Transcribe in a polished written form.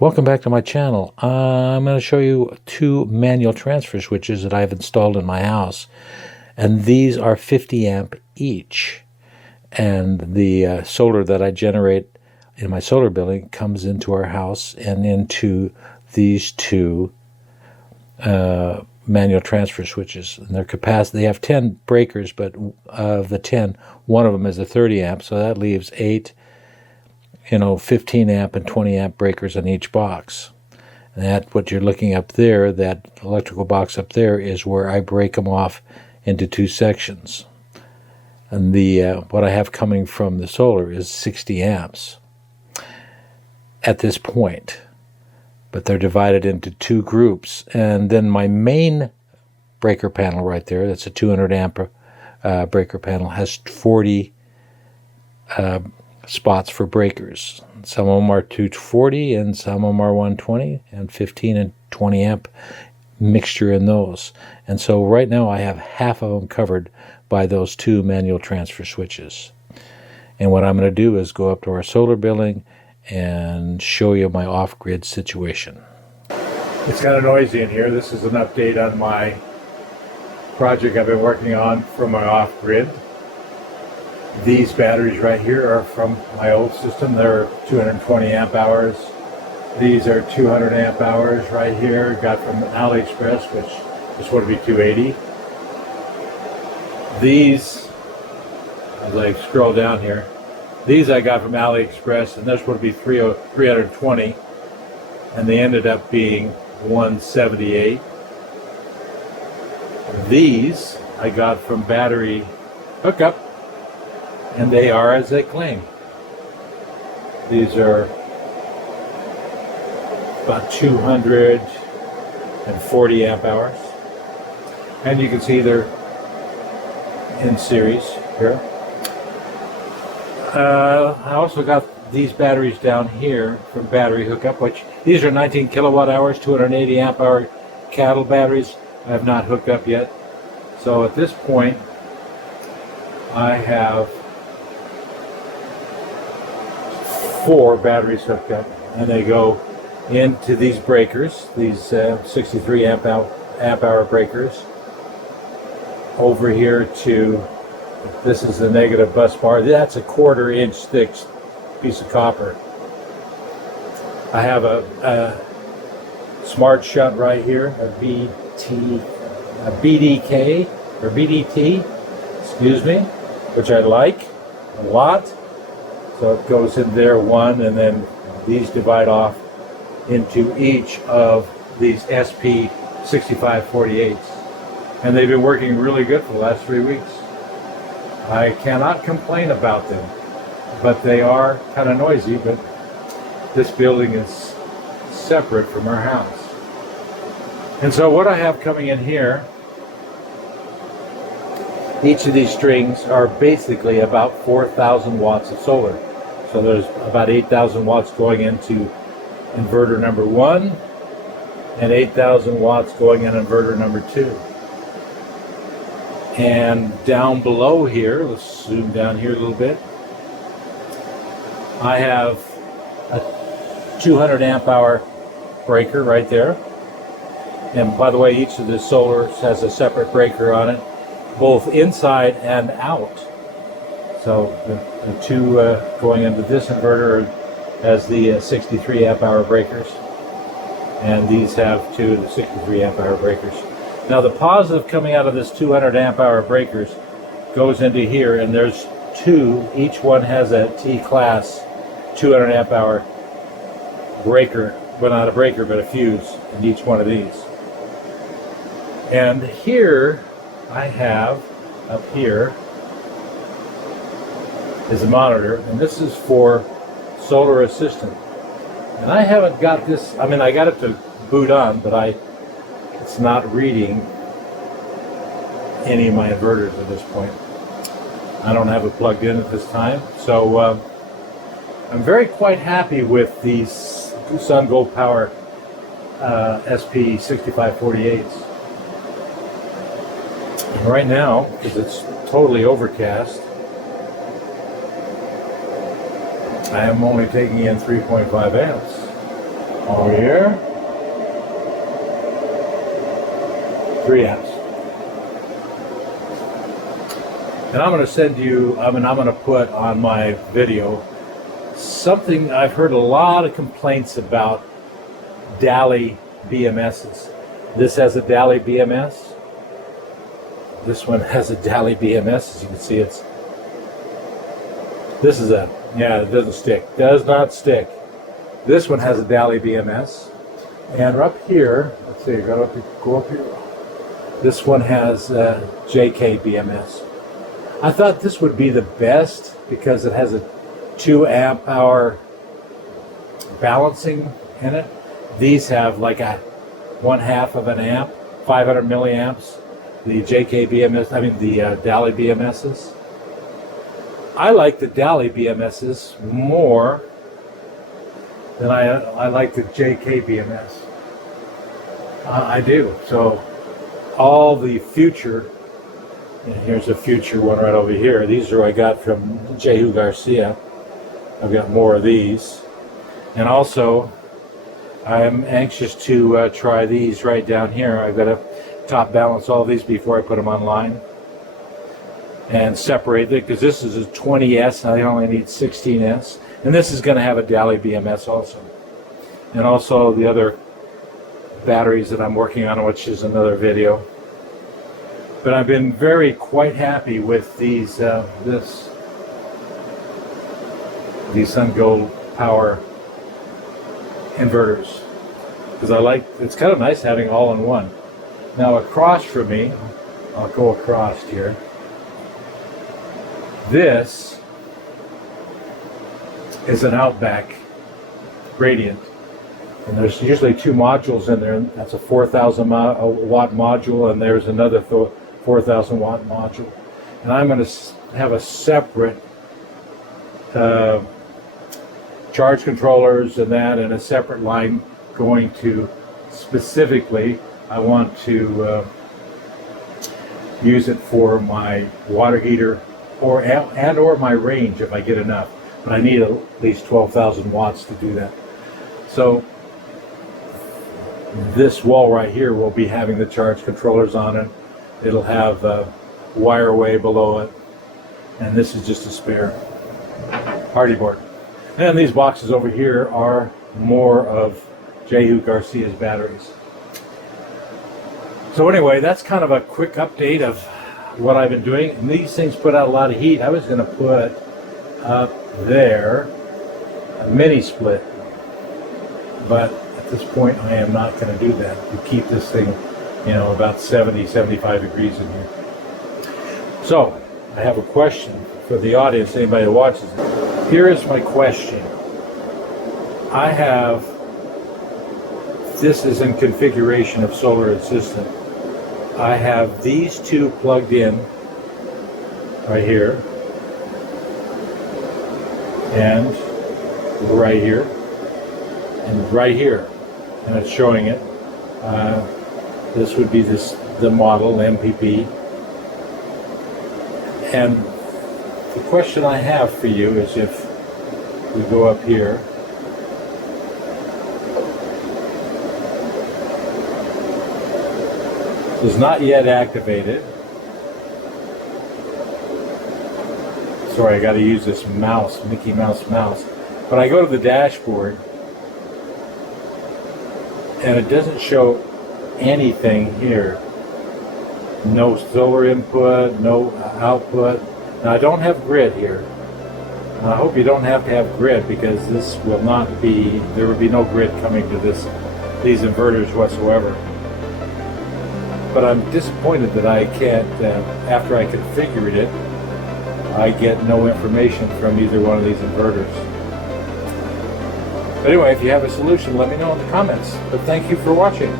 Welcome back to my channel. I'm going to show you two manual transfer switches that I've installed in my house, and these are 50 amp each, and the solar that I generate in my solar building comes into our house and into these two manual transfer switches. And their capacity, they have 10 breakers, but of the 10, one of them is a 30 amp, so that leaves 8 15 amp and 20 amp breakers on each box. And that, what you're looking up there, that electrical box up there, is where I break them off into two sections. And the what I have coming from the solar is 60 amps at this point. But they're divided into two groups. And then my main breaker panel right there, that's a 200 amp breaker panel, has 40 spots for breakers. Some of them are 240 and some of them are 120, and 15 and 20 amp mixture in those. And so right now I have half of them covered by those two manual transfer switches. And what I'm going to do is go up to our solar building and show you my off-grid situation. It's kind of noisy in here. This is an update on my project I've been working on for my off-grid. These batteries right here are from my old system. They're 220 amp hours. These are 200 amp hours right here. Got from AliExpress, which this would be 280. These, as I scroll down here, these I got from AliExpress, and this would be 320, and they ended up being 178. These I got from Battery Hookup, and they are as they claim. These are about 240 amp hours, and you can see they're in series here. I also got these batteries down here from Battery Hookup, which these are 19 kilowatt hours, 280 amp hour cattle batteries. I have not hooked up yet. So at this point, I have 4 batteries hooked up, and they go into these breakers, these 63 amp hour breakers, over here to, this is the negative bus bar. That's a 1/4 inch thick piece of copper. I have a smart shut right here, a BDK or BDT, excuse me, which I like a lot. So it goes in there one, and then these divide off into each of these SP6548s. And they've been working really good for the last 3 weeks. I cannot complain about them, but they are kind of noisy, but this building is separate from our house. And so what I have coming in here, each of these strings are basically about 4,000 watts of solar. So there's about 8,000 watts going into inverter number 1 and 8,000 watts going in inverter number 2. And down below here, let's zoom down here a little bit, I have a 200 amp hour breaker right there. And by the way, each of the solars has a separate breaker on it, both inside and out. So the two going into this inverter as the 63 amp hour breakers, and these have two of the 63 amp hour breakers. Now the positive coming out of this 200 amp hour breakers goes into here, and there's two, each one has a T-class 200 amp hour breaker, well, not a breaker but a fuse in each one of these. And here I have, up here is a monitor, and this is for Solar Assistant. And I haven't got this, I mean, I got it to boot on, but it's not reading any of my inverters at this point. I don't have it plugged in at this time. So I'm quite happy with these SunGold Power SP6548s. And right now, because it's totally overcast, I am only taking in 3.5 amps. Over here, 3 amps. And I'm going to send you, I'm going to put on my video something I've heard a lot of complaints about Dali BMSs. This has a Dali BMS. This one has a Dali BMS. As you can see, this is a, yeah, it doesn't stick. Does not stick. This one has a Dali BMS. And up here, let's see, go up here. This one has JK BMS. I thought this would be the best because it has a 2 amp hour balancing in it. These have like a 1/2 of an amp, 500 milliamps. The JK BMS, I mean the Dali BMSs. I like the Dali BMSs more than I like the JK BMS. I do. So all the future, and here's a future one right over here. These are I got from Jehu Garcia. I've got more of these. And also, I'm anxious to try these right down here. I've got to top balance all these before I put them online and separate it, because this is a 20S. I only need 16S. And this is going to have a Dali BMS also. And also the other batteries that I'm working on, which is another video. But I've been quite happy with these these SunGold Power inverters, because it's kind of nice having all in one. Now across from me, I'll go across here. This is an Outback Gradient, and there's usually 2 modules in there. That's a 4,000 watt module, and there's another 4,000 watt module. And I'm going to have a separate charge controllers and that, and a separate line going to specifically, I want to use it for my water heater or my range if I get enough. But I need at least 12,000 watts to do that. So this wall right here will be having the charge controllers on it. It'll have a wireway below it, and this is just a spare hardy board. And these boxes over here are more of Jehu Garcia's batteries. So anyway, that's kind of a quick update of what I've been doing. And these things put out a lot of heat. I was going to put up there a mini split, but at this point I am not going to do that. You keep this thing, you know, about 70, 75 degrees in here. So I have a question for the audience, anybody who watches it. Here is my question. This is in configuration of Solar Assistant. I have these 2 plugged in right here and right here and right here, and it's showing it. This would be the model MPP. And the question I have for you is, if we go up here, is not yet activated. Sorry, I got to use this mouse, Mickey Mouse mouse. But I go to the dashboard, and it doesn't show anything here. No solar input, no output. Now I don't have grid here. I hope you don't have to have grid, because this will not be, there will be no grid coming to these inverters whatsoever. But I'm disappointed that I can't, after I configured it, I get no information from either one of these inverters. But anyway, if you have a solution, let me know in the comments. But thank you for watching.